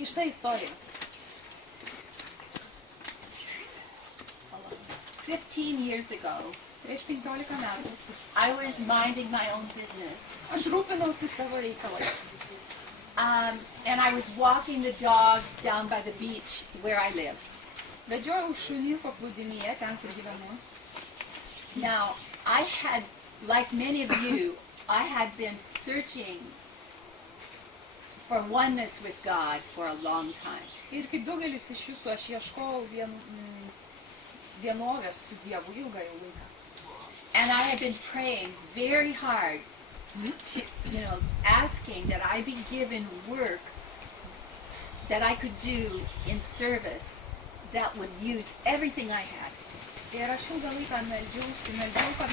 Taigi štai istorija. 15 years ago, Prieš 15 metų I was minding my own business. aš rūpinausi savo reikalais. And I was walking the dog down by the beach where I live. Vedžiojau šunį paplūdimyje, ten kur gyvenu. Now, I had, like many of you, I had been searching for oneness with God for a long time. Ir kaip daugelis iš jūsų aš ieškojau vienovės su Dievu ilgą jau laiką. And I had been praying very hard, to, asking that I be given work that I could do in service that would use everything I had. Ir aš ilgą laiką meldžiau, kad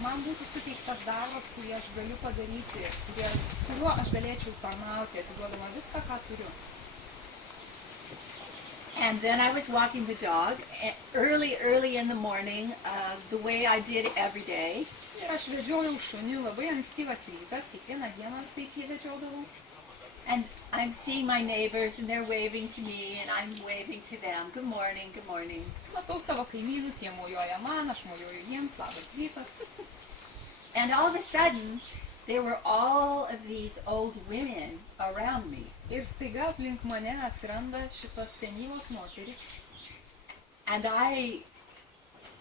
man būtų suteiktas darbas, kurį aš galiu padaryti, kuriuo aš galėčiau tarnauti, atiduodama viską, ką turiu. And then I was walking the dog early in the morning, the way I did every day. Ir aš vedžiojau šunį labai ankstyvas rytas, kiekvieną dieną taip jį vedžiodavau. And I'm seeing my neighbors and they're waving to me and I'm waving to them. Good morning, good morning. Matau savo kaimynus, jie mojuoja man, aš mojuoju jiems, labas rytas. And all of a sudden, there were all of these old women around me. Ir staiga aplink mane atsiranda šitos senyvos moterys. And I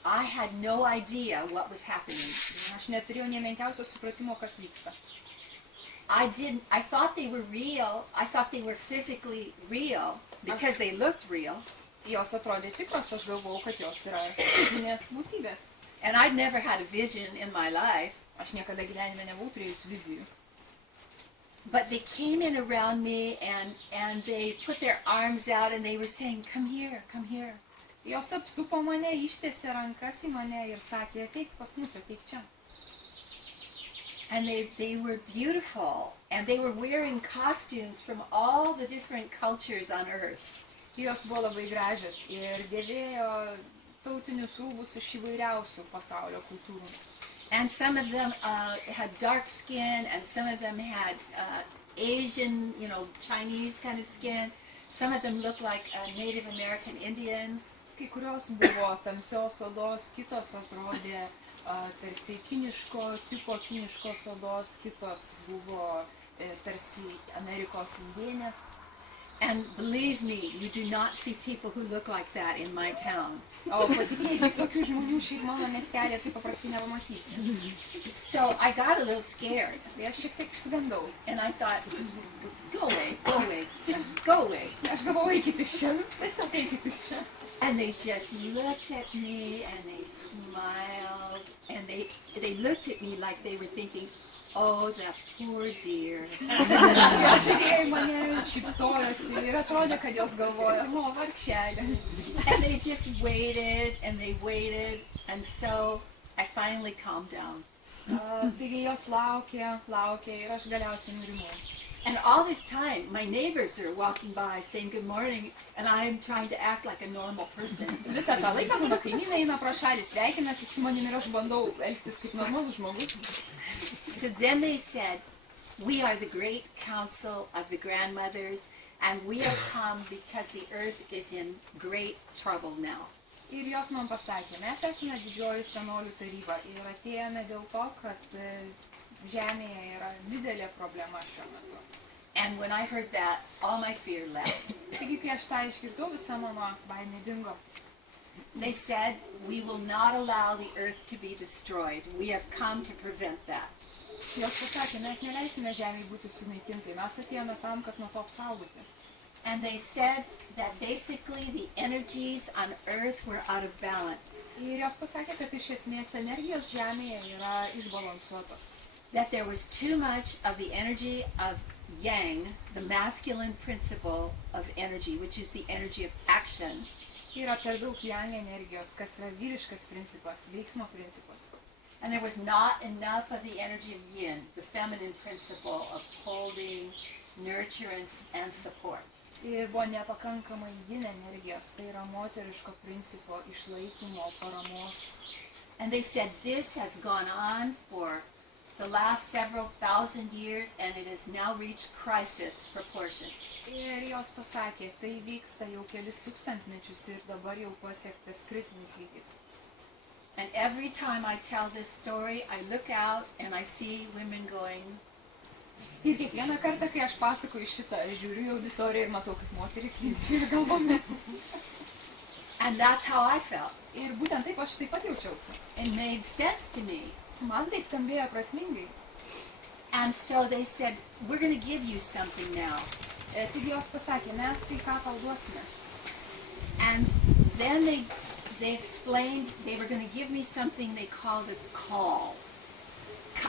had no idea what was happening. Aš neturėjau nė menkiausio supratimo, kas vyksta. I thought they were real. I thought they were physically real because they looked real. Jos atrodė tikros, aš galvojau, kad jos yra fizinės būtybės. And I'd never had a vision in my life. Aš niekada gyvenime nebuvau turėjus vizijų. But they came in around me and they put their arms out and they were saying, come here, come here. Jos apsupo mane, ištiesė rankas į mane ir sakė, ateik pas mus, ateik čia. And they were beautiful, and they were wearing costumes from all the different cultures on earth. Jos buvo labai gražios ir dėvėjo tautinius rūbus iš įvairiausių pasaulio kultūrų. And some of them had dark skin, and some of them had Asian, Chinese kind of skin. Some of them looked like Native American Indians. Kai kurios buvo tamsios odos, kitos atrodė tarsi kiniškos odos, kitos buvo tarsi Amerikos indienės. And believe me, you do not see people who look like that in my town. O patikėkit, tokių žmonių šiaip mano miestelėje taip paprastai nepamatysi. So I got a little scared. Tai aš šiek tiek išsigandau. And I thought, go away, just go away. Aš galvojau, eikit iš čia, tiesiog eikit iš čia. And they just looked at me and they smiled and they looked at me like they were thinking, oh, that poor dear. Jos žiūrėjo į mane, šypsojosi ir atrodė, kad jos galvoja, o, vargšelė. And they just waited and so I finally calmed down. Taigi jos laukė ir aš galiausiai nurimau. And all this time, my neighbors are walking by saying good morning, and I'm trying to act like a normal person. Visą tą laiką mano kaimynai eina pro šalį, sveikinasi su manimi ir aš bandau elgtis kaip normalus žmogus. So then they said, we are the great council of the grandmothers, and we have come because the earth is in great trouble now. Ir jos man pasakė, mes esame didžioji senolių taryba ir atėjome dėl to, kad žemėje yra didelė problema šiuo metu. And when I heard that, all my fear left. Taigi, kai aš tą išgirdau, visa mano baimė dingo. They said, we will not allow the earth to be destroyed. We have come to prevent that. Jos pasakė, mes neleisime žemėje būti sunaikintai, mes atėjome tam, kad nuo to apsaugoti. And they said that basically the energies on earth were out of balance. Ir jos pasakė, kad iš esmės energijos žemėje yra išbalansuotos. That there was too much of the energy of yang, the masculine principle of energy, which is the energy of action. Yra per daug yang energijos, kas yra vyriškas principas, veiksmo principas. And there was not enough of the energy of yin, the feminine principle of holding, nurturance, and support. Ir buvo nepakankamai yin energijos, tai yra moteriško principo išlaikymo, paramos. And they said this has gone on for the last several thousand years, and it has now reached crisis proportions. Ir jos pasakė, tai vyksta jau kelis tūkstantmečius ir dabar jau pasiektas kritinis lygis. And every time I tell this story, I look out and I see women going, Ir kiekvieną kartą, kai aš pasakoju šitą, žiūriu į auditoriją ir matau, kaip moterys linkčioja galvomis. and that's how I felt. Ir būtent taip aš taip pat jaučiausi. It made sense to me. Man tai skambėjo prasmingai. And so they said, we're going to give you something now. Taigi jos pasakė, mes tai ką tau duosime. And then they explained they were going to give me something they called a call,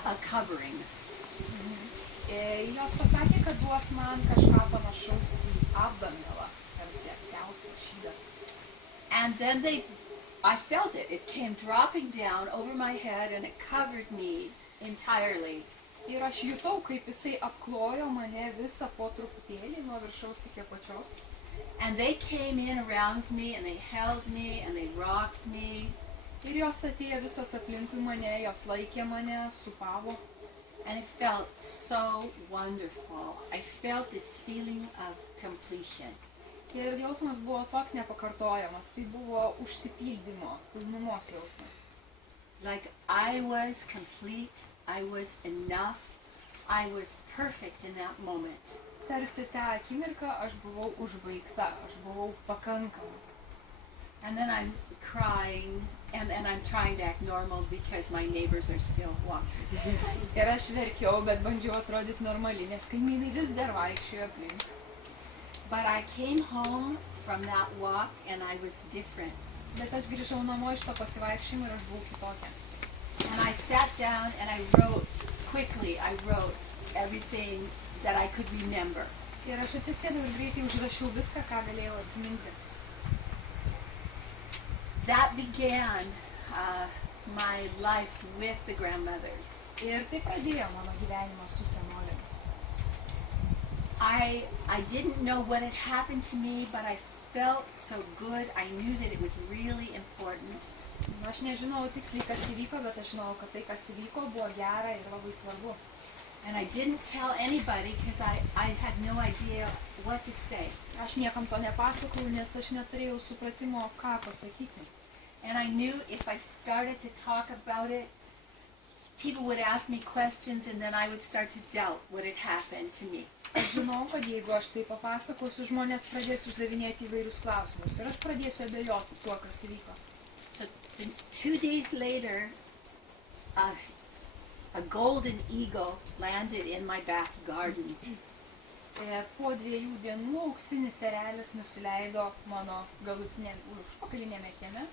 a covering. Jos pasakė, kad duos man kažką panašaus į apdangalą, tarsi apsiaustą šydą. And then I felt it. It came dropping down over my head and it covered me entirely. Ir aš jutau, kaip jisai apklojo mane visą po truputėlį nuo viršaus iki apačios. And they came in around me and they held me and they rocked me. Ir jos atėjo visos aplinkui mane, jos laikė mane, supavo. And it felt so wonderful. I felt this feeling of completion. Ir jausmas buvo toks nepakartojamas, tai buvo užsipildymo, pilnumos jausmas. Like I was complete, I was enough, I was perfect in that moment. Tarsi tą akimirką aš buvau užbaigta, aš buvau pakankama. And then I'm crying, and I'm trying to act normal because my neighbors are still walking. Ir aš verkiau, bet bandžiau atrodyti normaliai, nes kaimynai vis dar vaikščiojo aplink. But I came home from that walk and I was different. Bet aš grįžau namo iš to pasivaikščiojimo ir aš buvau kitokia. And I sat down and I wrote everything that I could remember. Ir aš atsisėdau ir greitai užrašiau viską, ką galėjau atsiminti. That began my life with the grandmothers. Ir tai pradėjo mano gyvenimą su senolėmis. I didn't know what had happened to me, but I felt so good. I knew that it was really important. Aš nežinau tiksliai, kas įvyko, bet aš žinau, kad tai, kas įvyko, buvo gera ir labai svarbu. And I didn't tell anybody because I had no idea what to say. Aš niekam to nepasakojau, nes aš neturėjau supratimo, ką pasakyti. And I knew if I started to talk about it, people would ask me questions and then I would start to doubt what had happened to me. Aš žinau, kad jeigu aš tai papasakosiu, žmonės pradės uždavinėti įvairius klausimus ir aš pradėsiu abejoti tuo, kas įvyko. So 2 days later, a golden eagle landed in my back garden. Po 2 dienų auksinis erelis nusileido mano užpakalinėme kieme.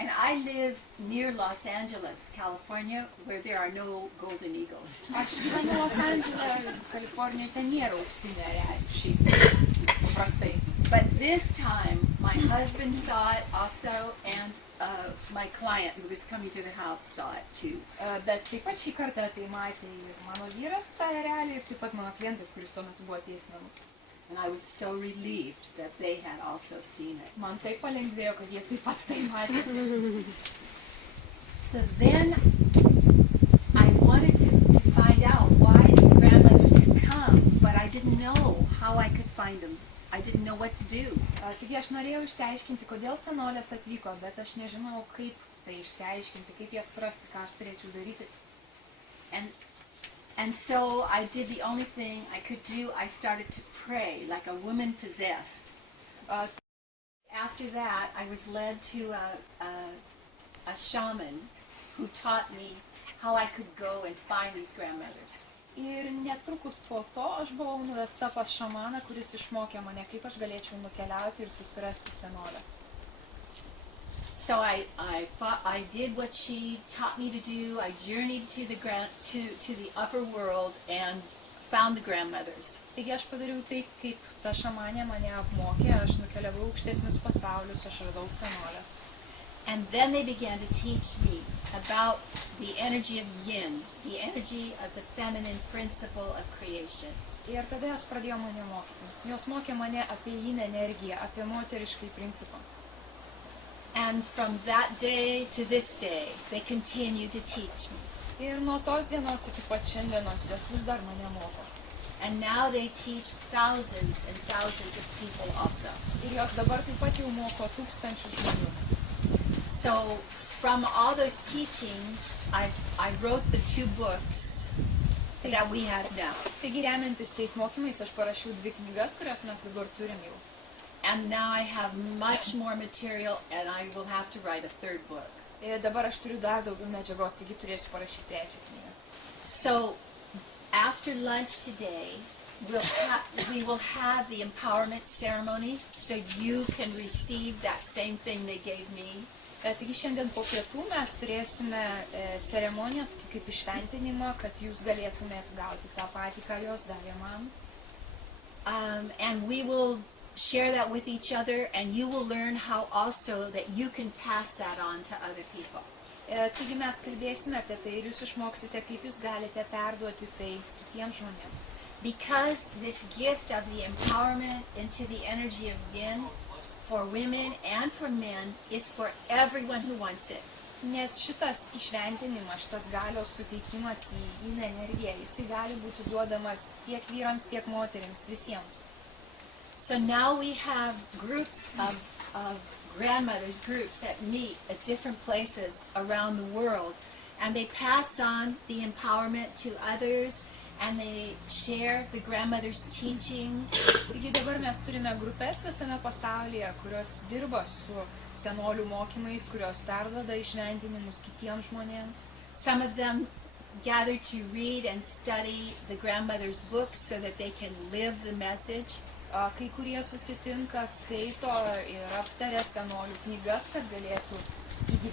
And I live near Los Angeles, California, where there are no golden eagles. Aš gyvenu Los Andžele, Kalifornijoje, ten nėra auksinio erelio šiaip paprastai. But this time, my husband saw it also, and my client who was coming to the house saw it too. Bet taip pat šį kartą tai matė ir mano vyras tą erelį, ir taip pat mano klientas, kuris tuo metu buvo atėjęs į namus. And I was so relieved that they had also seen it. Man taip palengvėjo, kad jie taip pat tai matė. So then I wanted to find out why these grandmothers had come, but I didn't know how I could find them. I didn't know what to do. Taigi aš norėjau išsiaiškinti, kodėl senolės atvyko, bet aš nežinau, kaip tai išsiaiškinti, kaip jas surasti, ką aš turėčiau daryti. And so I did the only thing I could do. I started to pray like a woman possessed. After that, I was led to a shaman who taught me how I could go and find these grandmothers. Ir netrukus po to aš buvau nuvesta pas šamaną, kuris išmokė mane, kaip aš galėčiau nukeliauti ir susirasti senolės. So I did what she taught me to do. I journeyed to the upper world and found the grandmothers. Taigi aš padariau tai, kaip ta šamanė mane apmokė, aš nukeliavau aukštesnius pasaulius, aš radau senolės. And then they began to teach me about the energy of yin, the energy of the feminine principle of creation. Ir tada jos pradėjo mane mokyti. Jos mokė mane apie yin energiją, apie moteriškai principą. And from that day to this day, they continue to teach me. Ir nuo tos dienos iki pat šiandienos jos vis dar mane moko. And now they teach thousands and thousands of people also. Ir jos dabar taip pat jau moko tūkstančių žmonių. So from all those teachings, I wrote the 2 books that we have now. Taigi remiantis tais mokymais aš parašiau 2 knygas, kurias mes dabar turim jau. And now I have much more material and I will have to write a 3rd book. Ir dabar aš turiu dar daugiau medžiagos, taigi turėsiu parašyti 3 knygą. So after lunch today, we will have the empowerment ceremony so you can receive that same thing they gave me. Taigi šiandien po pietų mes turėsime ceremoniją, tokį kaip išventinimą, kad jūs galėtumėt gauti tą patį, ką jos davė man. And we will share that with each other, and you will learn how also that you can pass that on to other people. Taigi mes kalbėsime apie tai ir jūs išmoksite, kaip jūs galite perduoti tai kitiems žmonėms. Because this gift of the empowerment into the energy of yin for women and for men is for everyone who wants it. Nes šitas išventinimas, šitas galios suteikimas į yin energiją, jisai gali būti duodamas tiek vyrams, tiek moterims, visiems. So now we have groups of grandmothers, groups that meet at different places around the world, and they pass on the empowerment to others, and they share the grandmother's teachings. Taigi dabar mes turime grupės visame pasaulyje, kurios dirba su senolių mokymais, kurios perduoda išventinimus kitiems žmonėms. Some of them gather to read and study the grandmother's books so that they can live the message. Kai kurie susitinka, skaito ir aptaria senolių knygas, kad galėtų